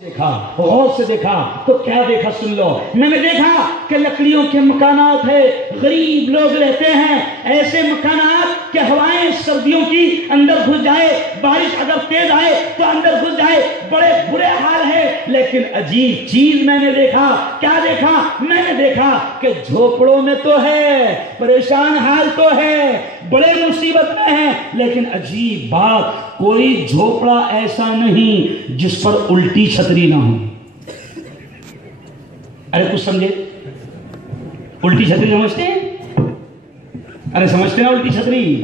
دیکھا غور سے دیکھا تو کیا دیکھا سن لو. میں نے دیکھا کہ لکڑیوں کے مکانات ہے, غریب لوگ رہتے ہیں ایسے مکانات کہ ہوائیں سردیوں کی اندر گھس جائے, بارش اگر تیز آئے تو اندر گھس جائے, بڑے برے حال ہے. لیکن عجیب چیز میں نے دیکھا. کیا دیکھا؟ میں نے دیکھا کہ جھوپڑوں میں تو ہے, پریشان حال تو ہے, بڑے مصیبت میں ہیں, لیکن عجیب بات کوئی جھوپڑا ایسا نہیں جس پر الٹی چھتری نہ ہو. ارے کچھ سمجھے؟ الٹی چھتری سمجھتے ہیں؟ ارے سمجھتے نا الٹی چھتری؟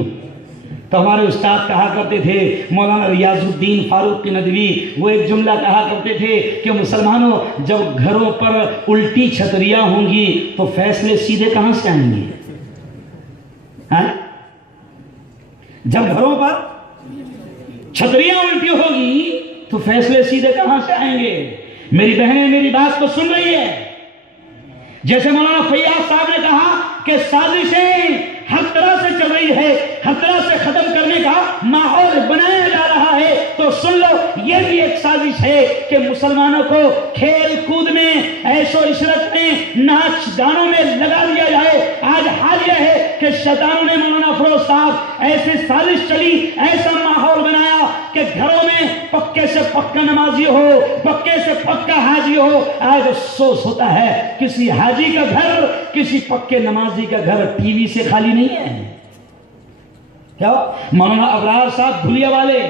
تو ہمارے استاد کہا کرتے تھے, مولانا ریاض الدین فاروقی ندوی, وہ ایک جملہ کہا کرتے تھے کہ مسلمانوں جب گھروں پر الٹی چھتریاں ہوں گی تو فیصلے سیدھے کہاں سے آئیں گے؟ ہاں؟ جب گھروں پر چھتریاں الٹی ہوگی تو فیصلے سیدھے کہاں سے آئیں گے؟ میری بہنیں میری بات کو سن رہی ہے. جیسے مولانا فیاض صاحب نے کہا کہ سازشیں ہر طرح سے چل رہی ہے, ہر طرح سے ختم کرنے کا ماحول بنایا جا رہا ہے, تو سن لو یہ بھی ایک سازش ہے کہ مسلمانوں کو کھیل کود میں, عیش و عشرت میں, ناچ گانوں میں لگا دیا جائے. آج حال یہ ہے کہ شیطانوں نے مولانا فیروز صاحب ایسی سازش چلی, ایسا ماحول بنایا کہ گھروں میں پکے سے پکا نمازی ہو, پکے سے پکا حاجی ہو. آج افسوس ہوتا ہے کسی حاجی کا گھر, کسی پکے نمازی کا گھر ٹی وی سے خالی نہیں ہے. کیا مولانا ابرار صاحب دھولیا والے,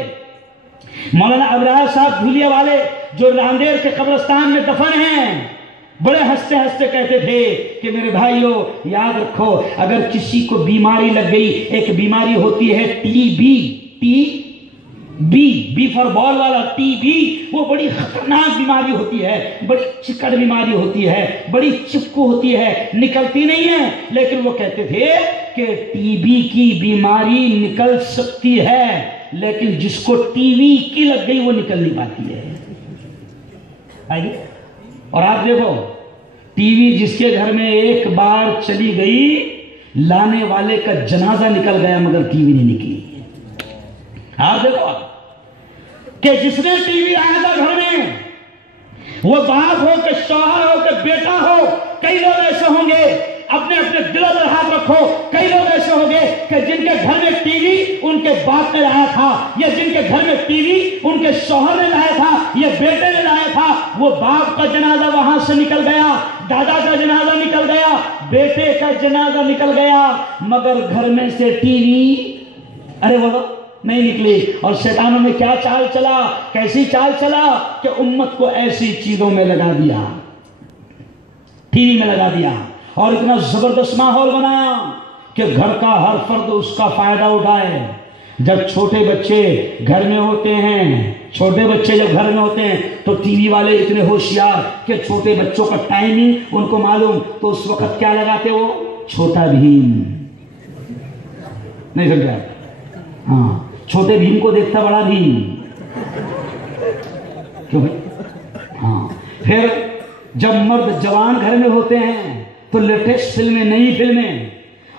مولانا ابرار صاحب دھولیا والے جو راندیر کے قبرستان میں دفن ہیں, بڑے ہنستے ہنستے کہتے تھے کہ میرے بھائیو یاد رکھو اگر کسی کو بیماری لگ گئی, ایک بیماری ہوتی ہے T B, T B for ball والا ٹی بی, وہ بڑی خطرناک بیماری ہوتی ہے, بڑی چکر بیماری ہوتی ہے, بڑی چپکو ہوتی ہے, نکلتی نہیں ہے. لیکن وہ کہتے تھے کہ ٹی بی کی بیماری نکل سکتی ہے, لیکن جس کو ٹی وی کی لگ گئی وہ نکل نہیں پاتی ہے. آئیے اور آپ دیکھو ٹی وی جس کے گھر میں ایک بار چلی گئی, لانے والے کا جنازہ نکل گیا مگر ٹی وی نہیں نکلی. آپ دیکھو کہ جس نے ٹی وی آیا تھا گھر میں, وہ باپ ہو کہ شوہر ہو کہ بیٹا ہو, کئی لوگ ایسے ہوں گے, اپنے اپنے دلوں پر ہاتھ رکھو, کئی لوگ ایسے ہوں گے کہ جن کے گھر میں ٹی وی ان کے باپ نے لایا تھا, یا جن کے گھر میں ٹی وی ان کے شوہر نے لایا تھا, یا بیٹے نے لایا تھا. وہ باپ کا جنازہ وہاں سے نکل گیا, دادا کا جنازہ نکل گیا, بیٹے کا جنازہ نکل گیا, مگر گھر میں سے ٹی وی ارے بولو نہیں نکلی. اور شیطانوں نے کیا چال چلا, کیسی چال چلا کہ امت کو ایسی چیزوں میں لگا دیا, ٹی وی میں لگا دیا, اور اتنا زبردست ماحول بنایا کہ گھر کا ہر فرد اس کا فائدہ اٹھائے. جب چھوٹے بچے گھر میں ہوتے ہیں, چھوٹے بچے جب گھر میں ہوتے ہیں تو ٹی وی والے اتنے ہوشیار کہ چھوٹے بچوں کا ٹائمنگ ان کو معلوم, تو اس وقت کیا لگاتے وہ چھوٹا بھیم. نہیں سمجھا؟ ہاں, چھوٹے بھیم کو دیکھتا بڑا بھیم. کیوں بھائی؟ ہاں. پھر جب مرد جوان گھر میں ہوتے ہیں تو لیٹسٹ فلمیں, نئی فلمیں,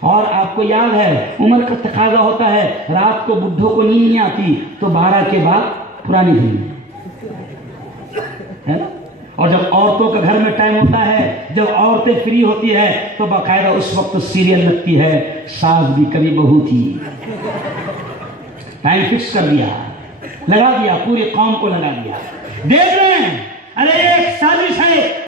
اور آپ کو یاد ہے عمر کا تقاضا ہوتا ہے, رات کو بڈھوں کو نیند نہیں آتی تو 12 کے بعد پرانی فلمیں ہے نا. اور جب عورتوں کا گھر میں ٹائم ہوتا ہے, جب عورتیں فری ہوتی ہے تو باقاعدہ اس وقت سیریل لگتی ہے, ساس بھی کبھی بہو تھی. ٹائم فکس کر دیا, لگا دیا, پوری قوم کو لگا دیا. دیکھ رہے ہیں